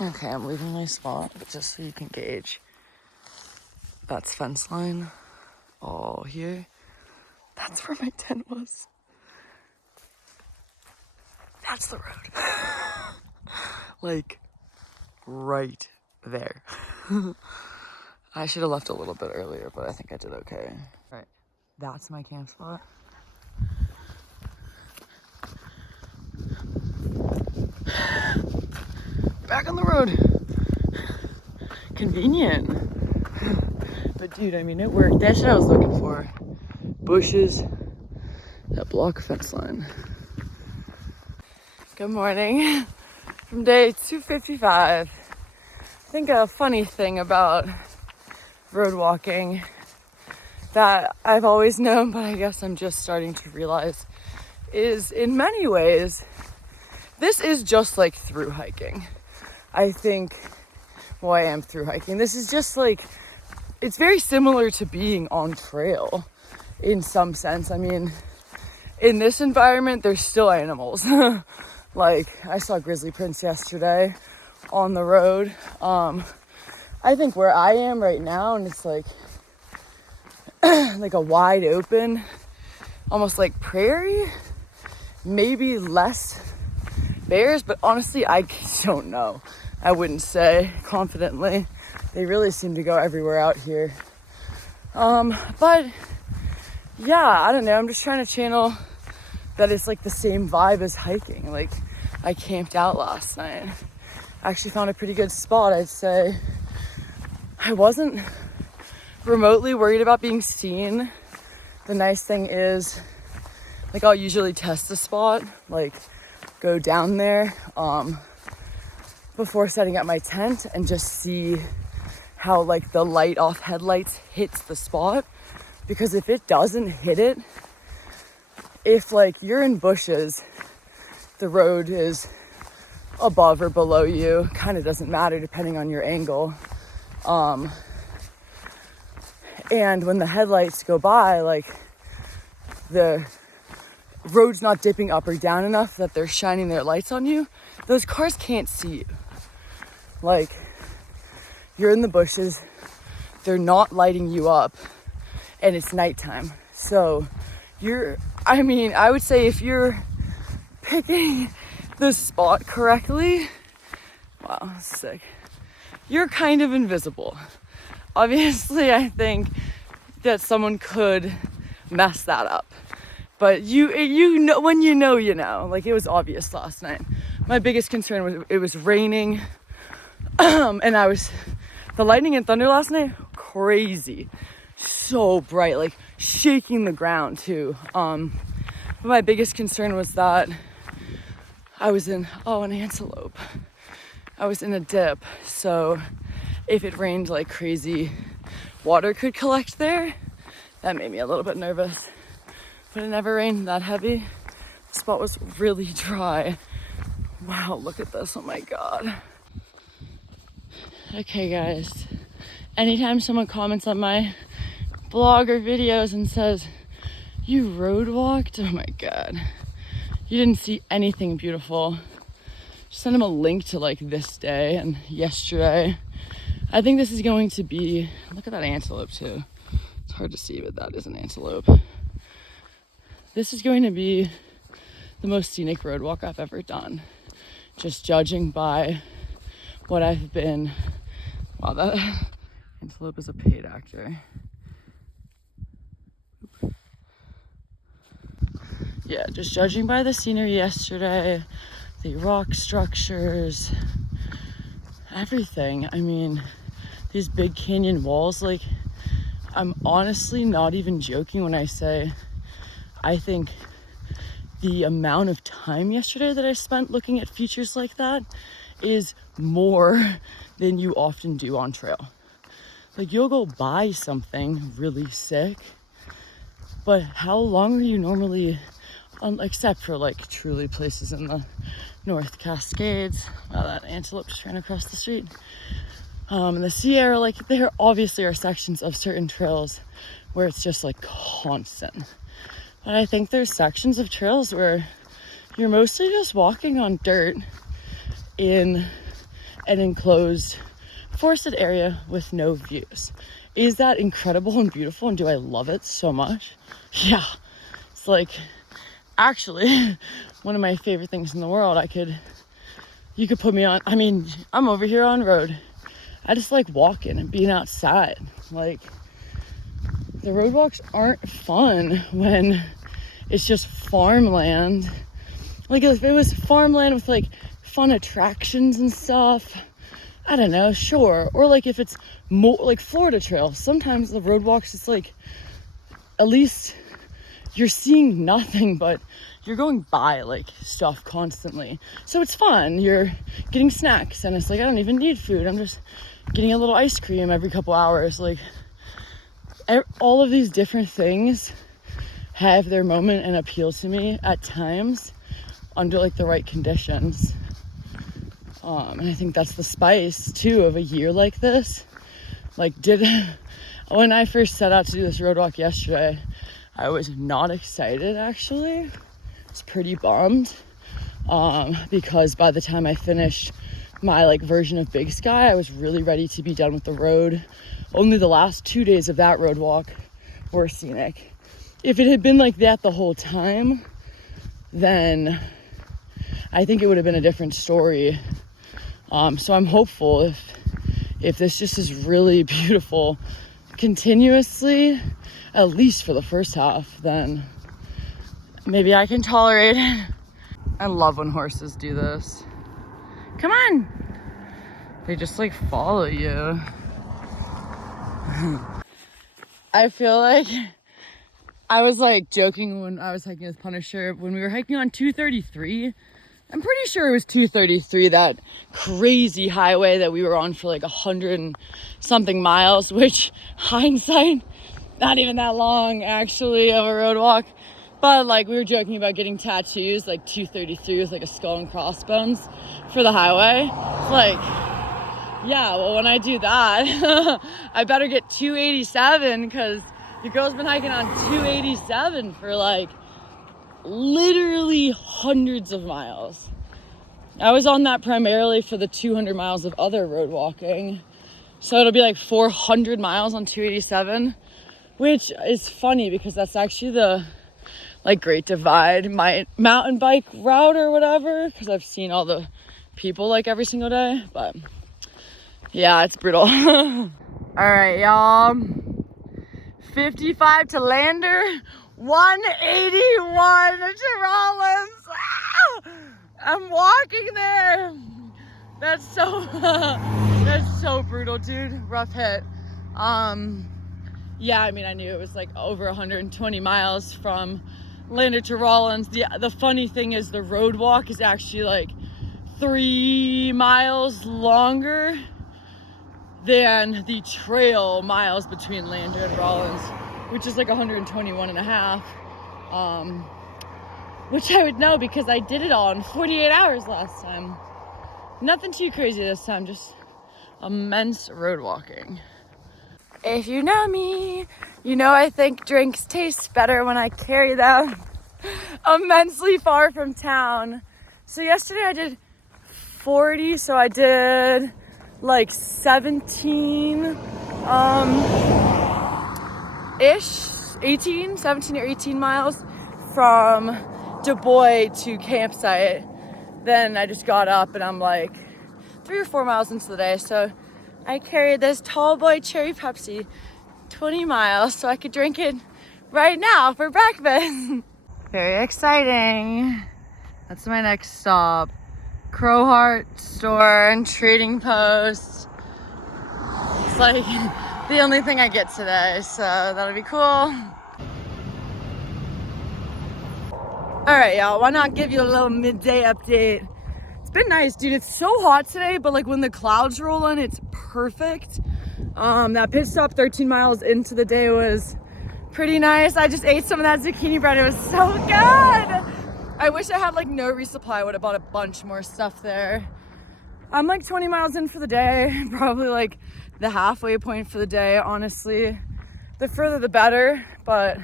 Okay, I'm leaving my spot, but just so you can gauge. That's fence line all here. That's where my tent was. That's the road. Like, right there. I should have left a little bit earlier, but I think I did okay. All right, that's my camp spot. Back on the road. Convenient. But dude, I mean, it worked. That's what I was looking for. Bushes that block fence line. Good morning from day 255. I think a funny thing about road walking that I've always known, but I guess I'm just starting to realize, is in many ways, this is just like through hiking. I think, well, I am through hiking. This is just like, it's very similar to being on trail in some sense. I mean, in this environment, there's still animals. Like, I saw grizzly prints yesterday on the road. I think where I am right now, and it's like, like a wide open, almost like prairie, maybe less bears, but honestly, I don't know. I wouldn't say confidently. They really seem to go everywhere out here. But yeah, I don't know. I'm just trying to channel that it's like the same vibe as hiking. Like, I camped out last night. I actually found a pretty good spot, I'd say. I wasn't remotely worried about being seen. The nice thing is, like, I'll usually test the spot, like go down there before setting up my tent and just see how like the light off headlights hits the spot. Because if it doesn't hit it, if like you're in bushes, the road is above or below you, kind of doesn't matter depending on your angle. And when the headlights go by, like the road's not dipping up or down enough that they're shining their lights on you, those cars can't see you. Like, you're in the bushes, they're not lighting you up, and it's nighttime. So I would say if you're picking the spot correctly, wow, that's sick, you're kind of invisible. Obviously, I think that someone could mess that up. But you know, when you know, you know. Like, it was obvious last night. My biggest concern was it was raining. And the lightning and thunder last night, crazy. So bright, like shaking the ground too. But my biggest concern was that I was in, an antelope. I was in a dip. So if it rained like crazy, water could collect there. That made me a little bit nervous. But it never rained that heavy. The spot was really dry. Wow, look at this, oh my God. Okay guys, anytime someone comments on my blog or videos and says, you road walked? Oh my God. You didn't see anything beautiful. Just send them a link to like this day and yesterday. I think this is going to be, look at that antelope too. It's hard to see, but that is an antelope. This is going to be the most scenic road walk I've ever done. Just judging by what I've been. Wow, that antelope is a paid actor. Yeah, just judging by the scenery yesterday, the rock structures, everything. I mean, these big canyon walls, like, I'm honestly not even joking when I say I think the amount of time yesterday that I spent looking at features like that is more than you often do on trail. Like, you'll go buy something really sick, but how long are you normally on, except for like truly places in the North Cascades? Wow, that antelope just ran across the street. In the Sierra, like, there obviously are sections of certain trails where it's just like constant. But I think there's sections of trails where you're mostly just walking on dirt in an enclosed forested area with no views. Is that incredible and beautiful, and do I love it so much? Yeah, it's like actually one of my favorite things in the world. You could put me on, I mean, I'm over here on road. I just like walking and being outside. Like, the road walks aren't fun when it's just farmland. Like, if it was farmland with like fun attractions and stuff, I don't know, sure. Or like if it's more like Florida Trail, sometimes the road walks, it's like, at least you're seeing nothing, but you're going by like stuff constantly. So it's fun. You're getting snacks, and it's like, I don't even need food. I'm just getting a little ice cream every couple hours. Like, all of these different things have their moment and appeal to me at times under like the right conditions. And I think that's the spice too of a year like this. Like, when I first set out to do this road walk yesterday, I was not excited actually. I was pretty bummed. Because by the time I finished my like version of Big Sky, I was really ready to be done with the road. Only the last 2 days of that road walk were scenic. If it had been like that the whole time, then I think it would have been a different story. So I'm hopeful if this just is really beautiful continuously, at least for the first half, then maybe I can tolerate it. I love when horses do this. Come on. They just like follow you. I feel like I was like joking when I was hiking with Punisher, when we were hiking on 233. I'm pretty sure it was 233, that crazy highway that we were on for like 100 and something miles, which hindsight, not even that long actually of a road walk. But like, we were joking about getting tattoos, like 233 with like a skull and crossbones for the highway. It's like, yeah, well, when I do that, I better get 287, because your girl's been hiking on 287 for like literally hundreds of miles. I was on that primarily for the 200 miles of other road walking. So it'll be like 400 miles on 287, which is funny because that's actually the like Great Divide, my mountain bike route or whatever, because I've seen all the people like every single day. But yeah, it's brutal. All right, y'all. 55 to Lander, 181 to Rawlins. Ah! I'm walking there. That's so brutal, dude. Rough hit. Yeah, I mean, I knew it was like over 120 miles from Lander to Rawlins. The funny thing is the road walk is actually like 3 miles longer than the trail miles between Lander and Rawlins, which is like 121 and a half. Which I would know because I did it all in 48 hours last time. Nothing too crazy this time, just immense road walking. If you know me, you know I think drinks taste better when I carry them immensely far from town. So yesterday I did 40, so I did like 17 ish, 17 or 18 miles from Du Bois to campsite. Then I just got up and I'm like 3 or 4 miles into the day, so I carried this tall boy cherry Pepsi 20 miles so I could drink it right now for breakfast. Very exciting. That's my next stop. Crowheart store and trading post. It's like the only thing I get today, so that'll be cool. All right, y'all, why not give you a little midday update? It's been nice, dude. It's so hot today, but like when the clouds roll in, it's perfect. That pit stop 13 miles into the day was pretty nice. I just ate some of that zucchini bread. It was so good. I wish I had like no resupply. I would have bought a bunch more stuff there. I'm like 20 miles in for the day, probably like the halfway point for the day, honestly. The further the better, but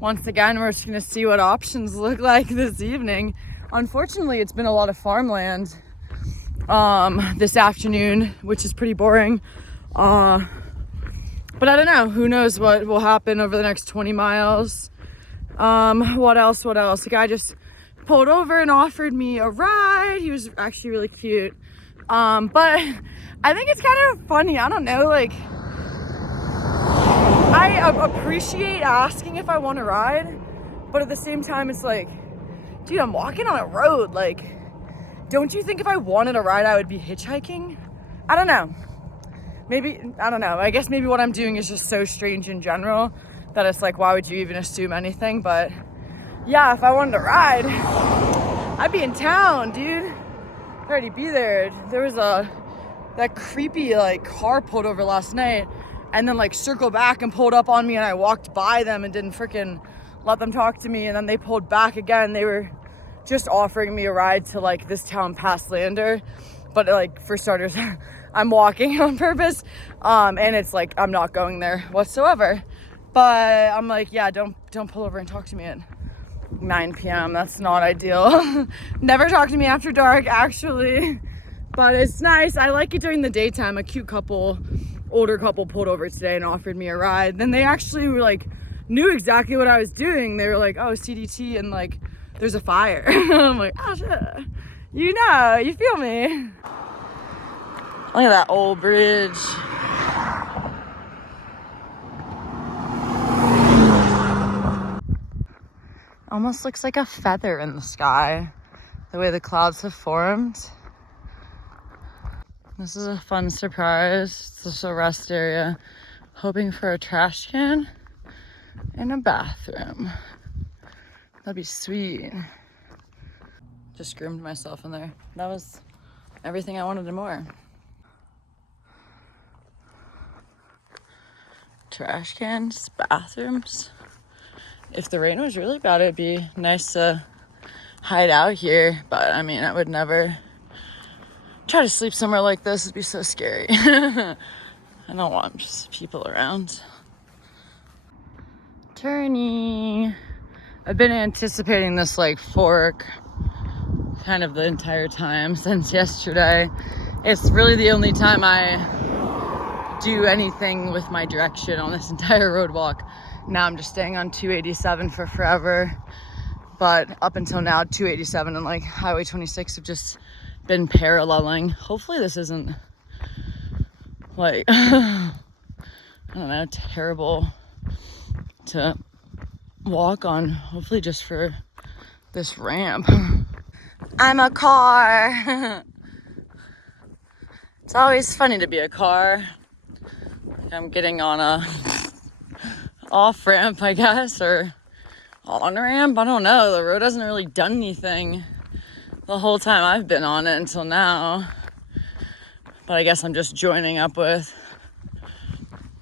once again, we're just gonna see what options look like this evening. Unfortunately, it's been a lot of farmland. this afternoon, which is pretty boring. But I don't know, who knows what will happen over the next 20 miles. What else? The guy just pulled over and offered me a ride. He was actually really cute. But I think it's kind of funny. I don't know, like, I appreciate asking if I want to ride, but at the same time, it's like, dude, I'm walking on a road. Like, don't you think if I wanted a ride, I would be hitchhiking? I don't know. Maybe, I don't know. I guess maybe what I'm doing is just so strange in general that it's like, why would you even assume anything? But yeah, if I wanted to ride, I'd be in town, dude. I'd already be there. There was that creepy like car pulled over last night and then like circled back and pulled up on me, and I walked by them and didn't freaking let them talk to me, and then they pulled back again. They were just offering me a ride to like this town past Lander, but like for starters, I'm walking on purpose, and it's like I'm not going there whatsoever. But I'm like, yeah, don't pull over and talk to me at 9 p.m. That's not ideal. Never talk to me after dark, actually. But it's nice. I like it during the daytime. A cute couple, older couple, pulled over today and offered me a ride. Then they actually were like, knew exactly what I was doing. They were like, oh, CDT, and like, there's a fire. I'm like, oh shit. You know, you feel me. Look at that old bridge. Almost looks like a feather in the sky, the way the clouds have formed. This is a fun surprise. It's just a rest area. Hoping for a trash can and a bathroom. That'd be sweet. Just groomed myself in there. That was everything I wanted and more. Trash cans, bathrooms. If the rain was really bad, it'd be nice to hide out here. But I mean, I would never try to sleep somewhere like this. It'd be so scary. I don't want just people around. Turning. I've been anticipating this like fork kind of the entire time since yesterday. It's really the only time I do anything with my direction on this entire road walk. Now I'm just staying on 287 for forever. But up until now, 287 and like Highway 26 have just been paralleling. Hopefully this isn't like, I don't know, terrible to walk on. Hopefully just for this ramp. I'm a car. It's always funny to be a car. I'm getting on a off ramp, I guess, or on ramp. I don't know. The road hasn't really done anything the whole time I've been on it until now. But I guess I'm just joining up with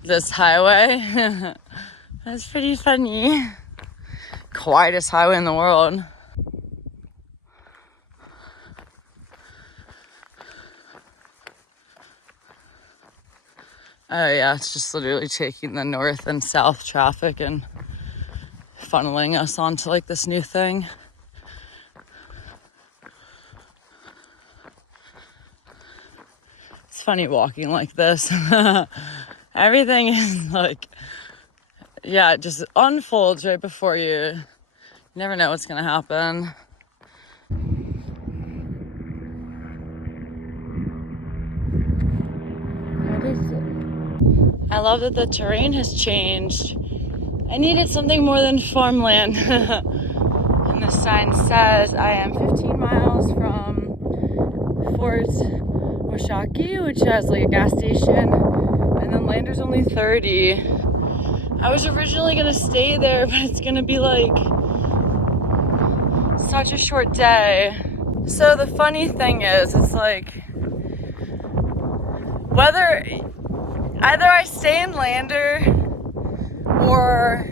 this highway. That's pretty funny. Quietest highway in the world. Oh yeah, it's just literally taking the north and south traffic and funneling us onto like this new thing. It's funny walking like this. Everything is like, yeah, it just unfolds right before you. You never know what's gonna happen. What is it? I love that the terrain has changed. I needed something more than farmland. And the sign says I am 15 miles from Fort Washakie, which has like a gas station, and then Lander's only 30. I was originally gonna stay there, but it's gonna be like such a short day. So the funny thing is, it's like whether either I stay in Lander or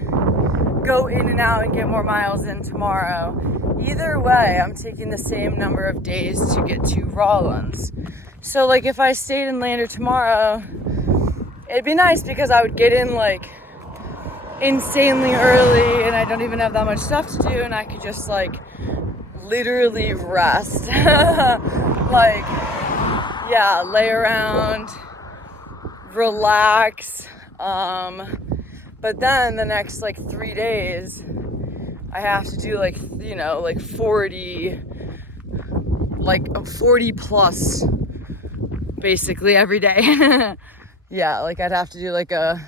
go in and out and get more miles in tomorrow. Either way, I'm taking the same number of days to get to Rawlins. So like if I stayed in Lander tomorrow, it'd be nice because I would get in like insanely early and I don't even have that much stuff to do, and I could just like literally rest. Like yeah, lay around, relax. But then the next like 3 days, I have to do like, you know, like 40 plus basically every day. Yeah, like I'd have to do like a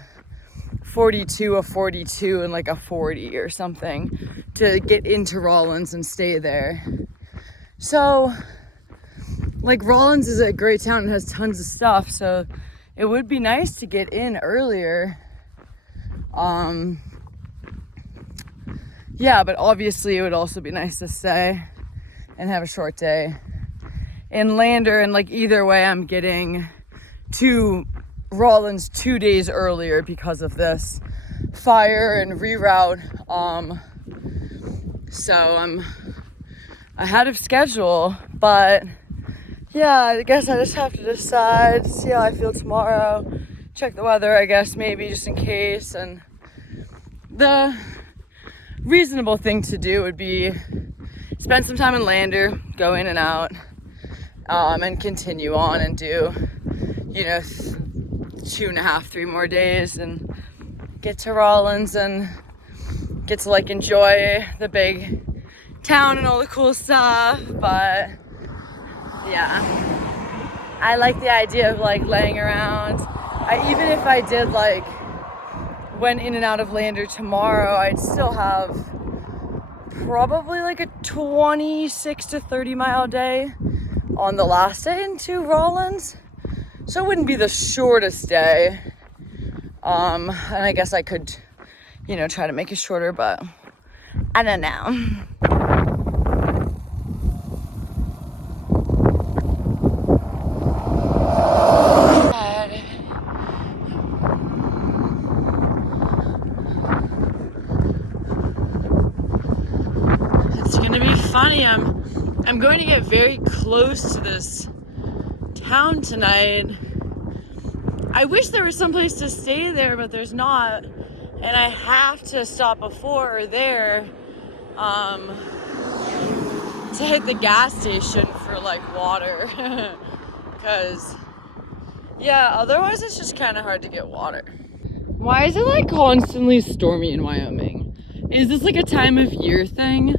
42, a 42, and like a 40 or something to get into Rawlins and stay there. So, like, Rawlins is a great town and has tons of stuff, so it would be nice to get in earlier. Yeah, but obviously it would also be nice to stay and have a short day in Lander, and like either way I'm getting to Rawlins 2 days earlier because of this fire and reroute. So I'm ahead of schedule, but yeah, I guess I just have to decide, see how I feel tomorrow, check the weather, I guess, maybe just in case. And the reasonable thing to do would be spend some time in Lander, go in and out, and continue on and do, you know, 2.5, 3 more days and get to Rawlins and get to like enjoy the big town and all the cool stuff. But yeah, I like the idea of like laying around. Even if I did like went in and out of Lander tomorrow, I'd still have probably like a 26 to 30 mile day on the last day into Rawlins. So it wouldn't be the shortest day. And I guess I could, you know, try to make it shorter, but I don't know. It's gonna be funny. I'm going to get very close to this town tonight. I wish there was someplace to stay there, but there's not. And I have to stop before or there to hit the gas station for like water. Because, yeah, otherwise it's just kind of hard to get water. Why is it like constantly stormy in Wyoming? Is this like a time of year thing?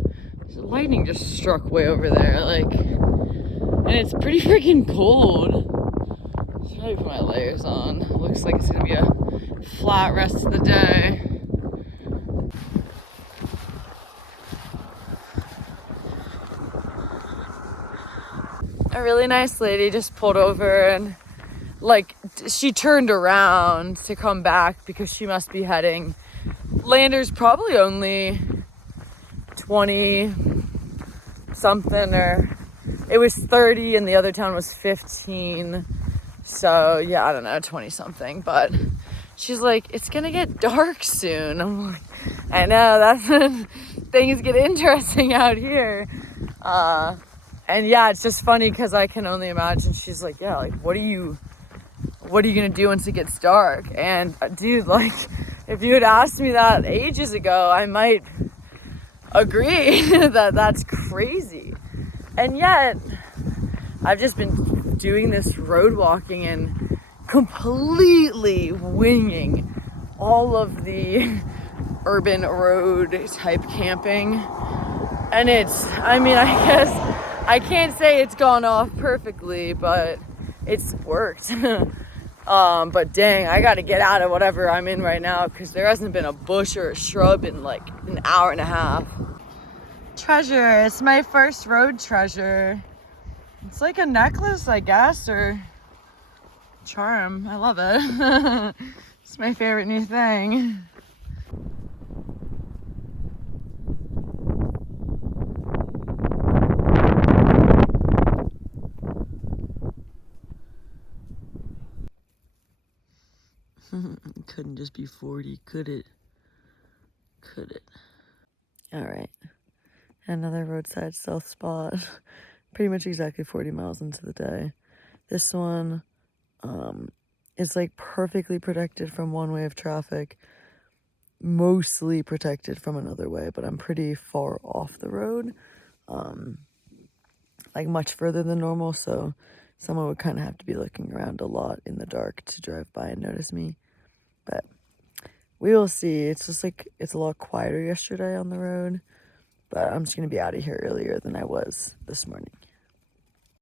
Lightning just struck way over there, like, and it's pretty freaking cold. I should probably put my layers on. Looks like it's gonna be a flat rest of the day. A really nice lady just pulled over and like she turned around to come back because she must be heading. Lander's probably only 20 something, or it was 30 and the other town was 15. So yeah, I don't know, 20 something. But she's like, it's gonna get dark soon. I'm like, I know, that's when things get interesting out here. And yeah, it's just funny because I can only imagine. She's like, yeah, like what are you gonna do once it gets dark? And dude, like if you had asked me that ages ago, I might agree that that's crazy. And yet I've just been doing this road walking and completely winging all of the urban road type camping. And it's, I mean, I guess I can't say it's gone off perfectly, but it's worked. But dang, I gotta get out of whatever I'm in right now because there hasn't been a bush or a shrub in like an hour and a half. Treasure, it's my first road treasure. It's like a necklace, I guess, or charm. I love it. It's my favorite new thing. It couldn't just be 40, could it? Could it? All right, another roadside stealth spot. Pretty much exactly 40 miles into the day. This one is like perfectly protected from one way of traffic, mostly protected from another way, but I'm pretty far off the road, like much further than normal, so someone would kind of have to be looking around a lot in the dark to drive by and notice me. But we will see. It's just like, it's a lot quieter yesterday on the road. But I'm just going to be out of here earlier than I was this morning.